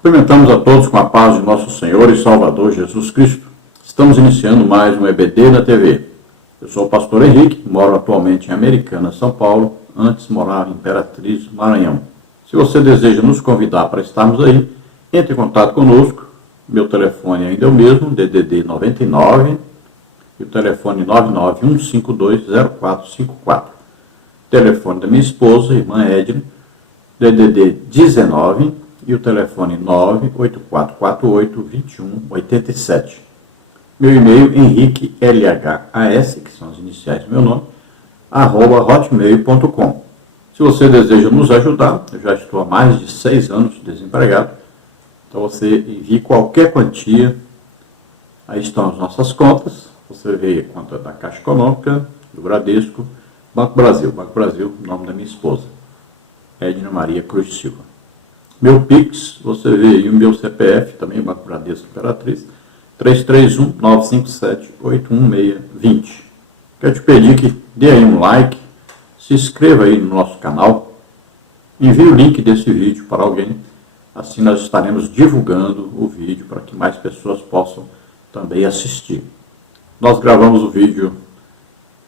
Cumprimentamos a todos com a paz de nosso Senhor e Salvador Jesus Cristo. Estamos iniciando mais um EBD na TV. Eu sou o pastor Henrique, moro atualmente em Americana, São Paulo, antes morava em Imperatriz, Maranhão. Se você deseja nos convidar para estarmos aí, entre em contato conosco. Meu telefone ainda é o mesmo, DDD 99 e o telefone 991520454. Telefone da minha esposa, irmã Edna, DDD 19 e o telefone 98448-2187. Meu e-mail, henriquelhas, que são as iniciais do meu nome, @hotmail.com. Se você deseja nos ajudar, eu já estou há mais de 6 anos desempregado, então você envie qualquer quantia, aí estão as nossas contas, você vê a conta da Caixa Econômica, do Bradesco, Banco Brasil, nome da minha esposa, Edna Maria Cruz Silva. Meu Pix, você vê aí o meu CPF, também Banco Bradesco Imperatriz, 331-957-81620. Quero te pedir que dê aí um like, se inscreva aí no nosso canal, envie o link desse vídeo para alguém, assim nós estaremos divulgando o vídeo para que mais pessoas possam também assistir. Nós gravamos o vídeo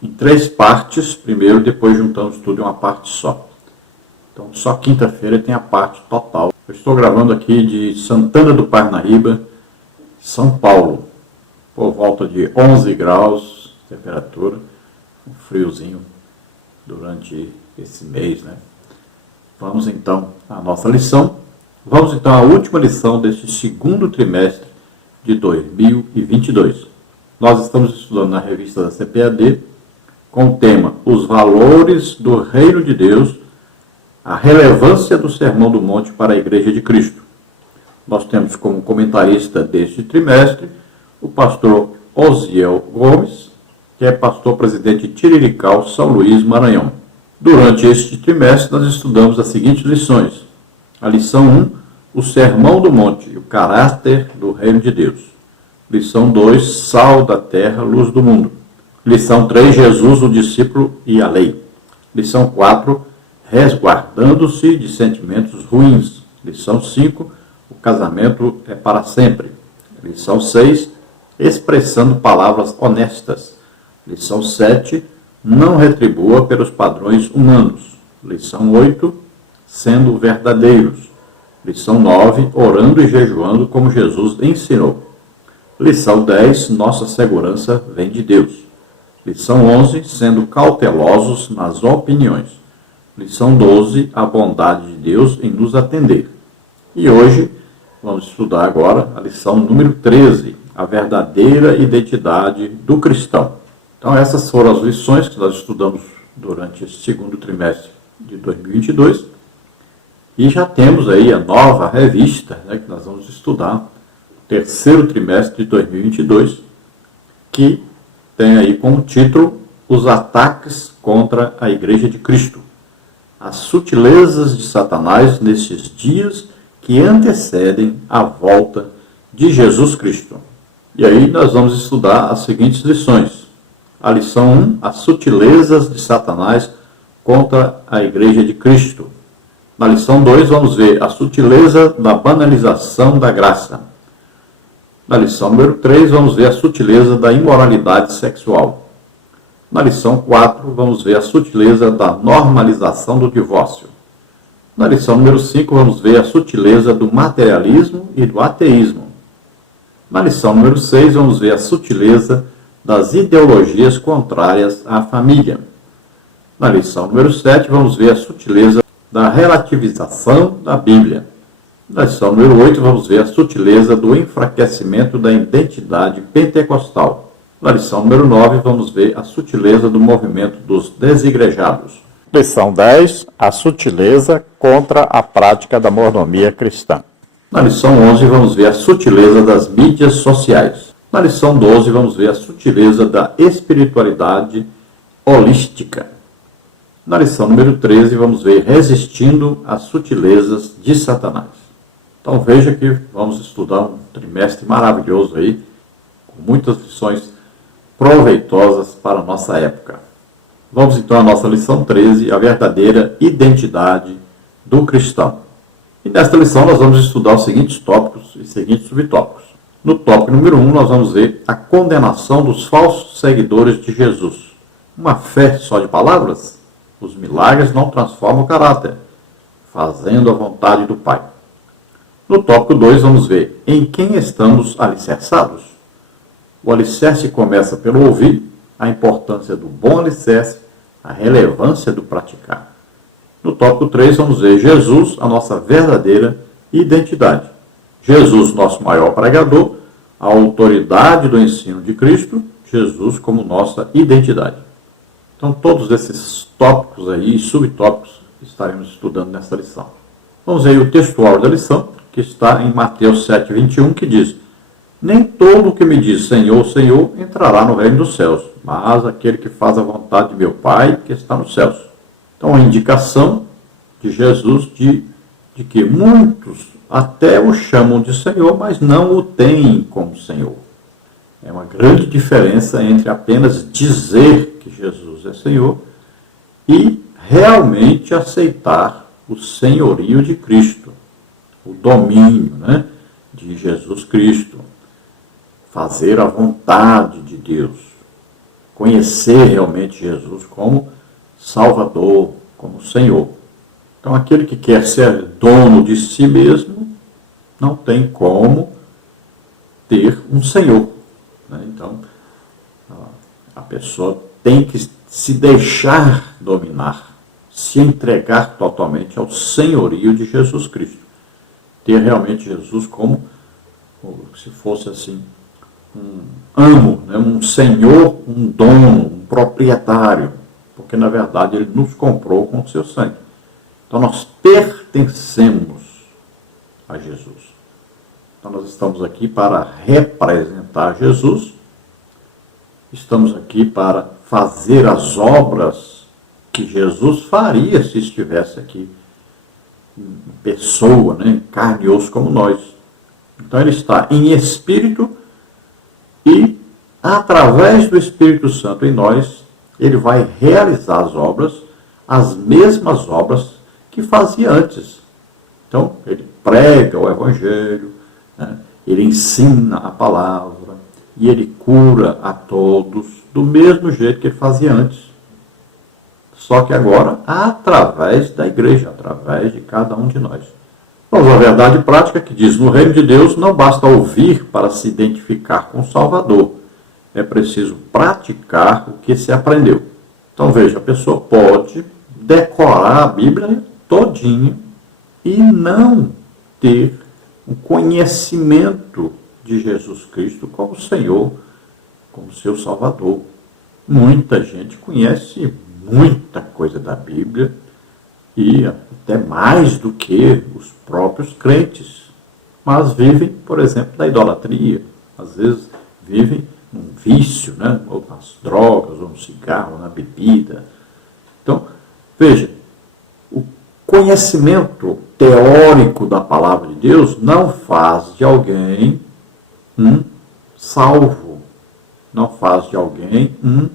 em 3 partes, primeiro, depois juntamos tudo em uma parte só. Então, só quinta-feira tem a parte total. Eu estou gravando aqui de Santana do Parnaíba, São Paulo, por volta de 11 graus de temperatura, um friozinho durante esse mês, né? Vamos então à nossa lição. Vamos então à última lição deste segundo trimestre de 2022. Nós estamos estudando na revista da CPAD com o tema Os Valores do Reino de Deus, a relevância do Sermão do Monte para a Igreja de Cristo. Nós temos como comentarista deste trimestre o pastor Osiel Gomes, que é pastor presidente de Tirirical, São Luís, Maranhão. Durante este trimestre nós estudamos as seguintes lições. A lição 1, o Sermão do Monte e o caráter do Reino de Deus. Lição 2, sal da terra, luz do mundo. Lição 3, Jesus, o discípulo e a lei. Lição 4, resguardando-se de sentimentos ruins. Lição 5, o casamento é para sempre. Lição 6, expressando palavras honestas. Lição 7, não retribua pelos padrões humanos. Lição 8, sendo verdadeiros. Lição 9, orando e jejuando como Jesus ensinou. Lição 10, nossa segurança vem de Deus. Lição 11, sendo cautelosos nas opiniões. Lição 12, a bondade de Deus em nos atender. E hoje vamos estudar agora a lição número 13, a verdadeira identidade do cristão. Então essas foram as lições que nós estudamos durante esse segundo trimestre de 2022. E já temos aí a nova revista, né, que nós vamos estudar, o terceiro trimestre de 2022, que tem aí como título Os Ataques contra a Igreja de Cristo. As sutilezas de Satanás nesses dias que antecedem a volta de Jesus Cristo. E aí nós vamos estudar as seguintes lições. A lição 1, as sutilezas de Satanás contra a Igreja de Cristo. Na lição 2, vamos ver a sutileza da banalização da graça. Na lição número 3, vamos ver a sutileza da imoralidade sexual. Na lição 4, vamos ver a sutileza da normalização do divórcio. Na lição número 5, vamos ver a sutileza do materialismo e do ateísmo. Na lição número 6, vamos ver a sutileza das ideologias contrárias à família. Na lição número 7, vamos ver a sutileza da relativização da Bíblia. Na lição número 8, vamos ver a sutileza do enfraquecimento da identidade pentecostal. Na lição número 9, vamos ver a sutileza do movimento dos desigrejados. Lição 10, a sutileza contra a prática da mordomia cristã. Na lição 11, vamos ver a sutileza das mídias sociais. Na lição 12, vamos ver a sutileza da espiritualidade holística. Na lição número 13, vamos ver resistindo às sutilezas de Satanás. Então veja que vamos estudar um trimestre maravilhoso aí, com muitas lições proveitosas para a nossa época. Vamos então à nossa lição 13, a verdadeira identidade do cristão. E nesta lição nós vamos estudar os seguintes tópicos e seguintes subtópicos. No tópico número 1, nós vamos ver a condenação dos falsos seguidores de Jesus. Uma fé só de palavras? Os milagres não transformam o caráter, fazendo a vontade do Pai. No tópico 2, vamos ver em quem estamos alicerçados. O alicerce começa pelo ouvir, a importância do bom alicerce, a relevância do praticar. No tópico 3, vamos ver Jesus, a nossa verdadeira identidade. Jesus, nosso maior pregador, a autoridade do ensino de Cristo, Jesus como nossa identidade. Então, todos esses tópicos aí, subtópicos, estaremos estudando nessa lição. Vamos ver o textual da lição, que está em Mateus 7:21, que diz: nem todo o que me diz Senhor, Senhor, entrará no reino dos céus, mas aquele que faz a vontade de meu Pai, que está nos céus. Então, a indicação de Jesus de que muitos até o chamam de Senhor, mas não o têm como Senhor. É uma grande diferença entre apenas dizer que Jesus é Senhor e realmente aceitar o senhorio de Cristo, o domínio, de Jesus Cristo, fazer a vontade de Deus, conhecer realmente Jesus como Salvador, como Senhor. Então, aquele que quer ser dono de si mesmo, não tem como ter um Senhor. Então, a pessoa tem que se deixar dominar, se entregar totalmente ao senhorio de Jesus Cristo. Ter realmente Jesus como, se fosse assim, um amo, um senhor, um dono, um proprietário, porque na verdade ele nos comprou com o seu sangue. Então nós pertencemos a Jesus. Então nós estamos aqui para representar Jesus, estamos aqui para fazer as obras que Jesus faria se estivesse aqui em pessoa, em carne e osso como nós. Então ele está em espírito e, através do Espírito Santo em nós, ele vai realizar as mesmas obras que fazia antes. Então, ele prega o Evangelho, ele ensina a palavra e ele cura a todos do mesmo jeito que ele fazia antes. Só que agora, através da igreja, através de cada um de nós. Vamos à verdade prática que diz: no reino de Deus não basta ouvir para se identificar com o Salvador. É preciso praticar o que se aprendeu. Então veja, a pessoa pode decorar a Bíblia todinha e não ter um conhecimento de Jesus Cristo como Senhor, como seu Salvador. Muita gente conhece muita coisa da Bíblia, e até mais do que os próprios crentes, mas vivem, por exemplo, da idolatria, às vezes vivem num vício, ou nas drogas, ou no cigarro, ou na bebida. Então, veja, o conhecimento teórico da palavra de Deus não faz de alguém um salvo, não faz de alguém um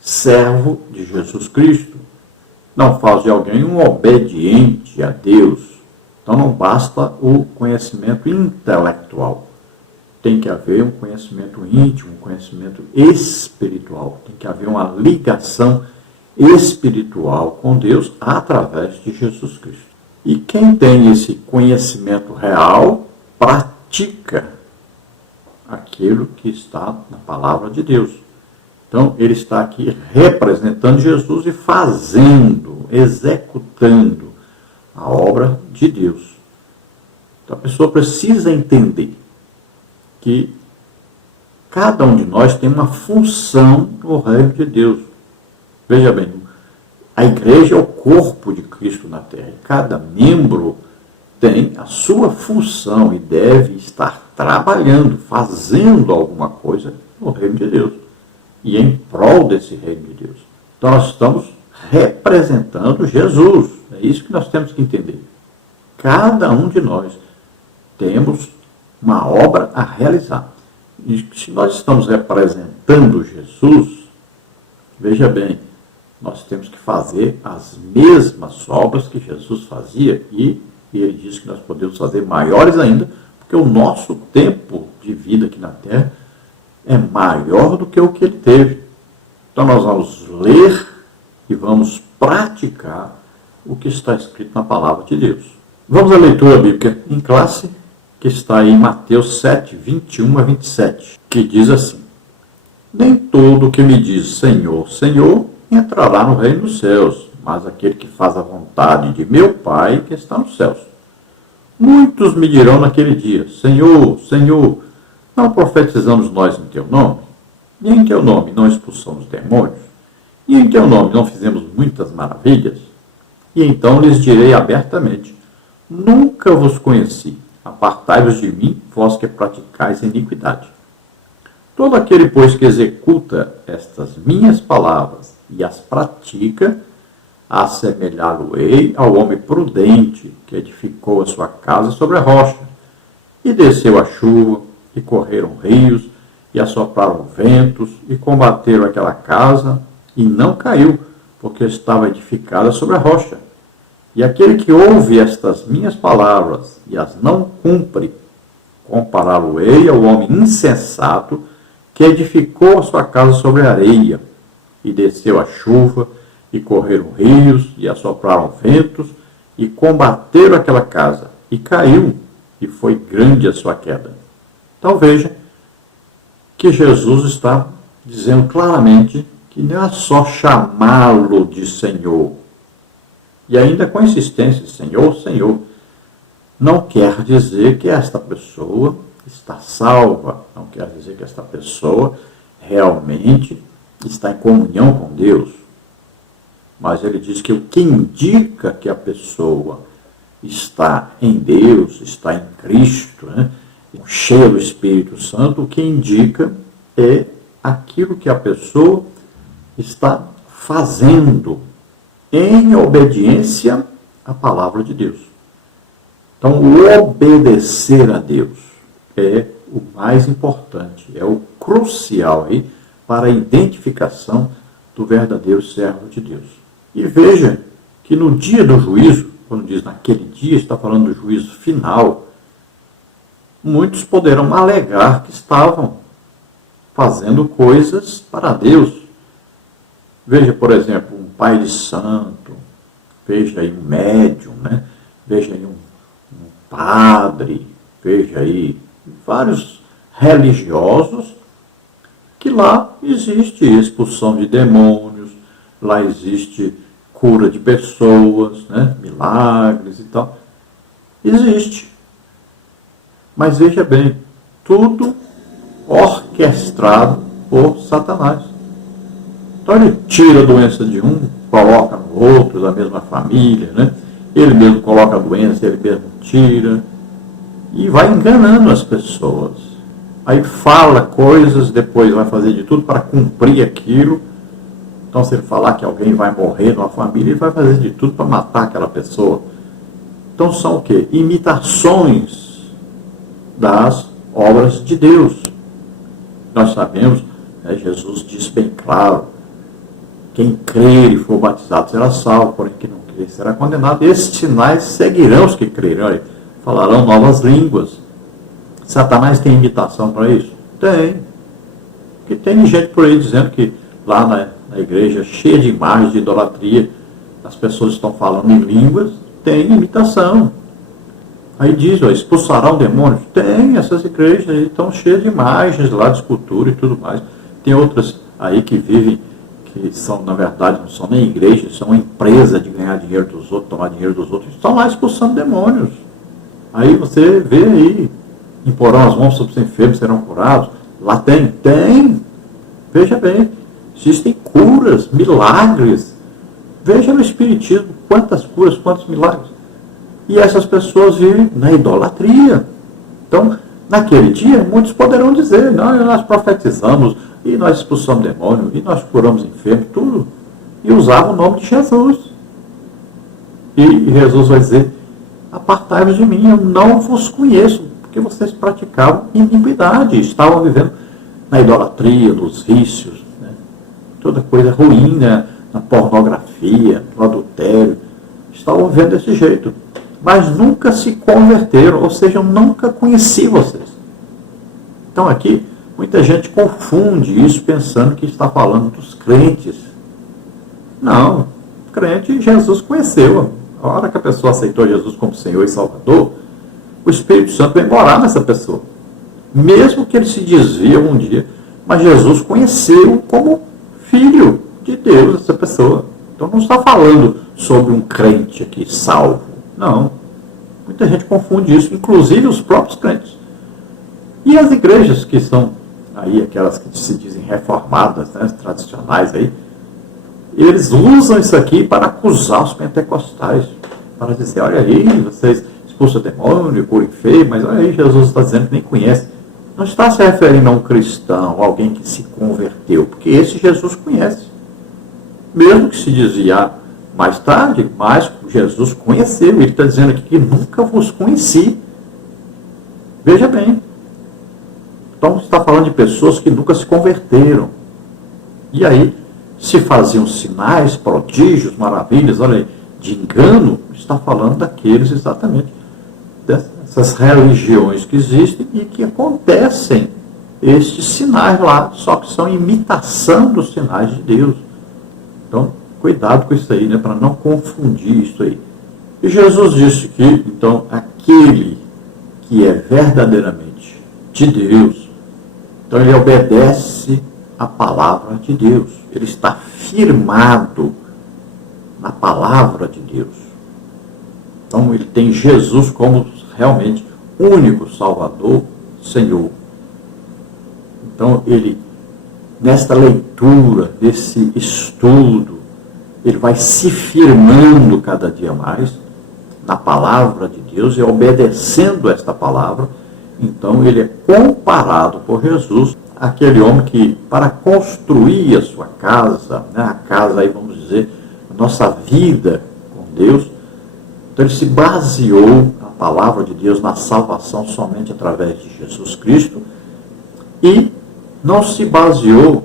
servo de Jesus Cristo, não faz de alguém um obediente a Deus. Então não basta o conhecimento intelectual. Tem que haver um conhecimento íntimo, um conhecimento espiritual. Tem que haver uma ligação espiritual com Deus através de Jesus Cristo. E quem tem esse conhecimento real, pratica aquilo que está na palavra de Deus. Então, ele está aqui representando Jesus e fazendo, executando a obra de Deus. Então, a pessoa precisa entender que cada um de nós tem uma função no reino de Deus. Veja bem, a igreja é o corpo de Cristo na terra. E cada membro tem a sua função e deve estar trabalhando, fazendo alguma coisa no reino de Deus e em prol desse reino de Deus. Então nós estamos representando Jesus. É isso que nós temos que entender. Cada um de nós temos uma obra a realizar. E se nós estamos representando Jesus, veja bem, nós temos que fazer as mesmas obras que Jesus fazia e E ele diz que nós podemos fazer maiores ainda, porque o nosso tempo de vida aqui na Terra é maior do que o que ele teve. Então nós vamos ler e vamos praticar o que está escrito na palavra de Deus. Vamos à leitura bíblica em classe, que está em Mateus 7, 21 a 27, que diz assim: Nem todo que me diz Senhor, Senhor, entrará no reino dos céus, mas aquele que faz a vontade de meu Pai que está nos céus. Muitos me dirão naquele dia: Senhor, Senhor, não profetizamos nós em teu nome? E em teu nome não expulsamos demônios? E em teu nome não fizemos muitas maravilhas? E então lhes direi abertamente: Nunca vos conheci. Apartai-vos de mim, vós que praticais iniquidade. Todo aquele, pois, que executa estas minhas palavras e as pratica, assemelhá-lo-ei ao homem prudente que edificou a sua casa sobre a rocha. E desceu a chuva, e correram rios, e assopraram ventos, e combateram aquela casa, e não caiu, porque estava edificada sobre a rocha. E aquele que ouve estas minhas palavras e as não cumpre, compará-lo-ei ao homem insensato que edificou a sua casa sobre a areia, e desceu a chuva, e correram rios, e assopraram ventos, e combateram aquela casa, e caiu, e foi grande a sua queda. Então veja que Jesus está dizendo claramente que não é só chamá-lo de Senhor, e ainda com insistência, Senhor, Senhor, não quer dizer que esta pessoa está salva, não quer dizer que esta pessoa realmente está em comunhão com Deus. Mas ele diz que o que indica que a pessoa está em Deus, está em Cristo, cheia do Espírito Santo, o que indica é aquilo que a pessoa está fazendo em obediência à palavra de Deus. Então, o obedecer a Deus é o mais importante, é o crucial aí para a identificação do verdadeiro servo de Deus. E veja que no dia do juízo, quando diz naquele dia, está falando do juízo final, muitos poderão alegar que estavam fazendo coisas para Deus. Veja, por exemplo, um pai de santo, veja aí um médium, veja aí um padre, veja aí vários religiosos, que lá existe expulsão de demônios, lá existe cura de pessoas, milagres e tal. Existe. Mas veja bem, tudo orquestrado por Satanás. Então ele tira a doença de um, coloca no outro, da mesma família, Ele mesmo coloca a doença, ele mesmo tira, e vai enganando as pessoas. Aí fala coisas, depois vai fazer de tudo para cumprir aquilo. Então, se ele falar que alguém vai morrer numa família, ele vai fazer de tudo para matar aquela pessoa. Então, são o quê? Imitações das obras de Deus. Nós sabemos, Jesus disse bem claro, quem crer e for batizado será salvo, porém quem não crer será condenado. E esses sinais seguirão os que crerem, falarão novas línguas. Satanás tem imitação para isso? Tem. Porque tem gente por aí dizendo que lá na igreja cheia de imagens de idolatria, as pessoas estão falando em línguas, tem imitação. Aí diz, expulsarão demônios? Tem, essas igrejas aí estão cheias de imagens lá, de escultura e tudo mais. Tem outras aí que vivem, que são, na verdade, não são nem igrejas, são uma empresa de ganhar dinheiro dos outros, tomar dinheiro dos outros, estão lá expulsando demônios. Aí você vê aí, imporão as mãos sobre os enfermos, serão curados. Lá tem. Veja bem, existem curas, milagres. Veja no Espiritismo, quantas curas, quantos milagres. E essas pessoas vivem na idolatria. Então, naquele dia, muitos poderão dizer, não, nós profetizamos, e nós expulsamos demônio, e nós curamos enfermos, tudo. E usavam o nome de Jesus. E Jesus vai dizer, apartai-vos de mim, eu não vos conheço, porque vocês praticavam iniquidade, estavam vivendo na idolatria, nos vícios, toda coisa ruim, na pornografia, no adultério, estavam vivendo desse jeito. mas nunca se converteram, ou seja, eu nunca conheci vocês. Então aqui, muita gente confunde isso pensando que está falando dos crentes. Não, crente Jesus conheceu. A hora que a pessoa aceitou Jesus como Senhor e Salvador, o Espírito Santo vai morar nessa pessoa. Mesmo que ele se desvie algum dia, mas Jesus conheceu como filho de Deus essa pessoa. Então não está falando sobre um crente aqui salvo. Não. Muita gente confunde isso, inclusive os próprios crentes. E as igrejas que são aí, aquelas que se dizem reformadas, né, tradicionais aí, eles usam isso aqui para acusar os pentecostais, para dizer, olha aí, vocês expulsam demônio, cura enfermo, mas olha aí, Jesus está dizendo que nem conhece. Não está se referindo a um cristão, a alguém que se converteu, porque esse Jesus conhece. Mesmo que se desviar mais tarde, mas Jesus conheceu. Ele está dizendo aqui que nunca vos conheci. Veja bem. Então está falando de pessoas que nunca se converteram. E aí, se faziam sinais, prodígios, maravilhas, olha aí, de engano, está falando daqueles exatamente, dessas religiões que existem e que acontecem estes sinais lá, só que são imitação dos sinais de Deus. Então, cuidado com isso aí, né, para não confundir isso aí. E Jesus disse que, então, aquele que é verdadeiramente de Deus, então ele obedece a palavra de Deus. Ele está firmado na palavra de Deus. Então ele tem Jesus como realmente único Salvador, Senhor. Então ele, nesta leitura, desse estudo, ele vai se firmando cada dia mais na palavra de Deus e obedecendo esta palavra. Então ele é comparado por Jesus àquele homem que, para construir a sua casa, né, a casa aí, vamos dizer, a nossa vida com Deus, então ele se baseou na palavra de Deus, na salvação somente através de Jesus Cristo, e não se baseou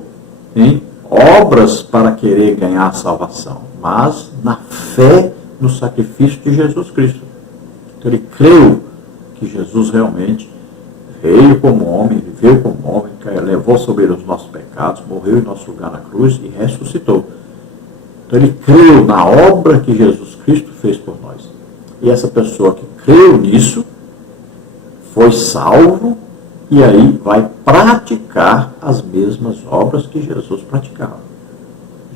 em obras para querer ganhar a salvação, mas na fé no sacrifício de Jesus Cristo. Então ele creu que Jesus realmente veio como homem, ele veio como homem, levou sobre ele os nossos pecados, morreu em nosso lugar na cruz e ressuscitou. Então ele creu na obra que Jesus Cristo fez por nós. E essa pessoa que creu nisso, foi salvo, e aí vai praticar as mesmas obras que Jesus praticava.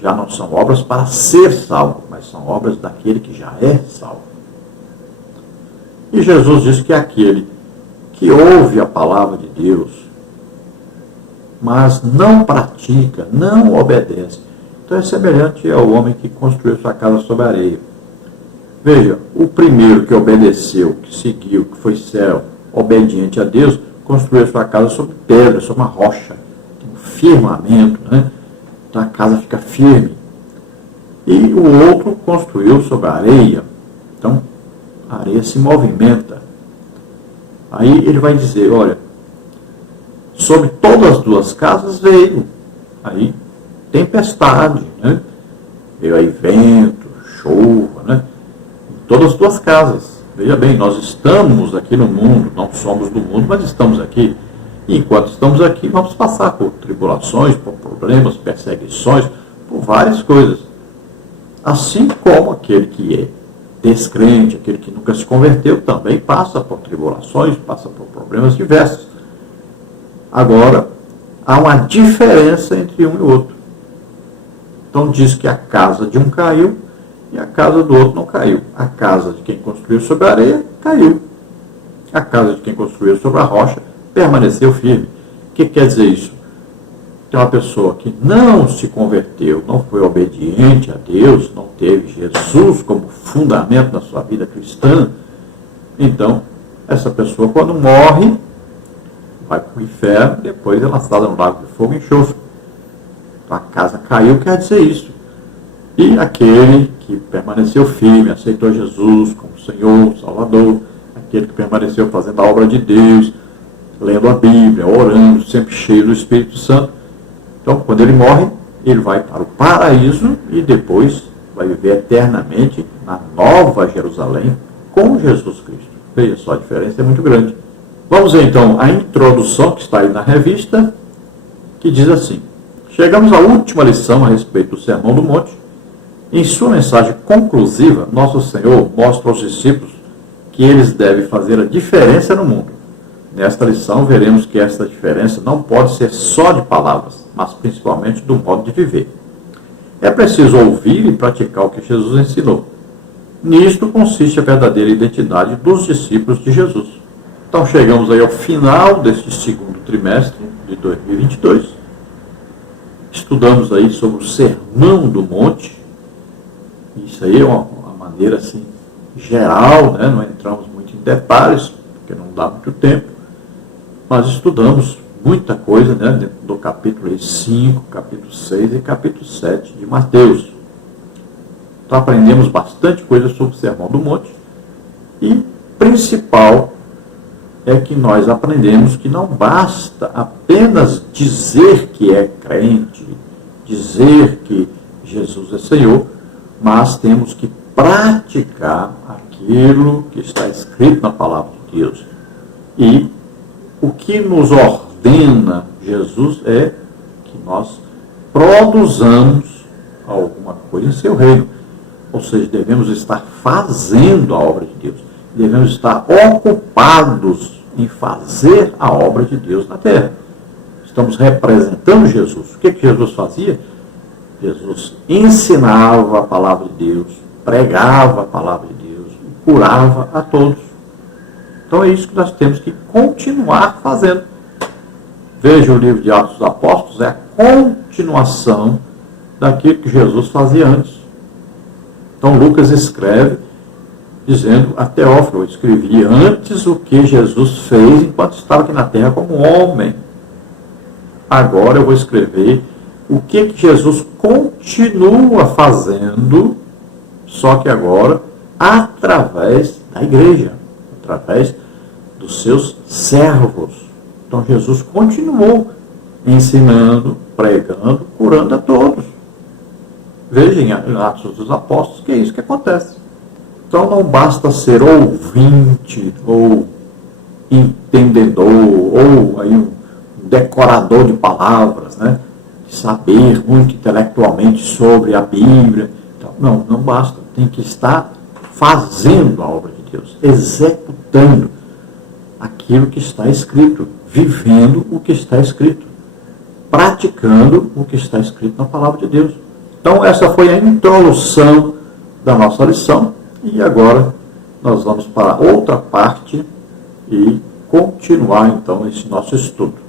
Já não são obras para ser salvo, mas são obras daquele que já é salvo. E Jesus disse que aquele que ouve a palavra de Deus, mas não pratica, não obedece, então é semelhante ao homem que construiu sua casa sobre a areia. Veja, o primeiro que obedeceu, que seguiu, que foi servo, obediente a Deus, construiu sua casa sobre pedra, sobre uma rocha, um firmamento, né? Então a casa fica firme. E o outro construiu sobre a areia. Então a areia se movimenta. Aí ele vai dizer, olha, sobre todas as duas casas veio aí tempestade, né? Veio aí vento, chuva, né? Em todas as duas casas. Veja bem, nós estamos aqui no mundo, não somos do mundo, mas estamos aqui. E enquanto estamos aqui, vamos passar por tribulações, por problemas, perseguições, por várias coisas. Assim como aquele que é descrente, aquele que nunca se converteu, também passa por tribulações, passa por problemas diversos. Agora, há uma diferença entre um e outro. Então diz que a casa de um caiu e a casa do outro não caiu. A casa de quem construiu sobre a areia caiu. A casa de quem construiu sobre a rocha permaneceu firme. O que quer dizer isso? Tem uma pessoa que não se converteu, não foi obediente a Deus, não teve Jesus como fundamento da sua vida cristã. Então, essa pessoa, quando morre, vai para o inferno, depois é lançada no lago de fogo e enxofre. Então, a casa caiu, quer dizer isso. E aquele que permaneceu firme, aceitou Jesus como Senhor, Salvador, aquele que permaneceu fazendo a obra de Deus, lendo a Bíblia, orando, sempre cheio do Espírito Santo. Então, quando ele morre, ele vai para o paraíso e depois vai viver eternamente na Nova Jerusalém, com Jesus Cristo. Veja só, a diferença é muito grande. Vamos ver então a introdução que está aí na revista, que diz assim: chegamos à última lição a respeito do Sermão do Monte. Em sua mensagem conclusiva, Nosso Senhor mostra aos discípulos que eles devem fazer a diferença no mundo. Nesta lição, veremos que esta diferença não pode ser só de palavras, mas principalmente do modo de viver. É preciso ouvir e praticar o que Jesus ensinou. Nisto consiste a verdadeira identidade dos discípulos de Jesus. Então chegamos aí ao final deste segundo trimestre de 2022. Estudamos aí sobre o Sermão do Monte. Isso aí é uma maneira assim geral, né? Não entramos muito em detalhes, porque não dá muito tempo. Mas estudamos muita coisa, né, dentro do capítulo 5, capítulo 6 e capítulo 7 de Mateus. Então aprendemos bastante coisa sobre o Sermão do Monte. E principal é que nós aprendemos que não basta apenas dizer que é crente, dizer que Jesus é Senhor, mas temos que praticar aquilo que está escrito na palavra de Deus. E o que nos ordena Jesus é que nós produzamos alguma coisa em seu reino. Ou seja, devemos estar fazendo a obra de Deus. Devemos estar ocupados em fazer a obra de Deus na terra. Estamos representando Jesus. O que Jesus fazia? Jesus ensinava a palavra de Deus, pregava a palavra de Deus, curava a todos. Então é isso que nós temos que continuar fazendo. Veja o livro de Atos dos Apóstolos, é a continuação daquilo que Jesus fazia antes. Então Lucas escreve dizendo a Teófilo: eu escrevi antes o que Jesus fez enquanto estava aqui na terra como homem. Agora eu vou escrever o que Jesus continua fazendo, só que agora através da igreja, através dos seus servos. Então Jesus continuou ensinando, pregando, curando a todos. Veja em Atos dos Apóstolos que é isso que acontece. Então não basta ser ouvinte, ou entendedor, ou aí um decorador de palavras, né? De saber muito intelectualmente sobre a Bíblia. Então, não basta. Tem que estar fazendo a obra de Deus, executando aquilo que está escrito, vivendo o que está escrito, praticando o que está escrito na palavra de Deus. Então essa foi a introdução da nossa lição. E agora nós vamos para outra parte e continuar então esse nosso estudo.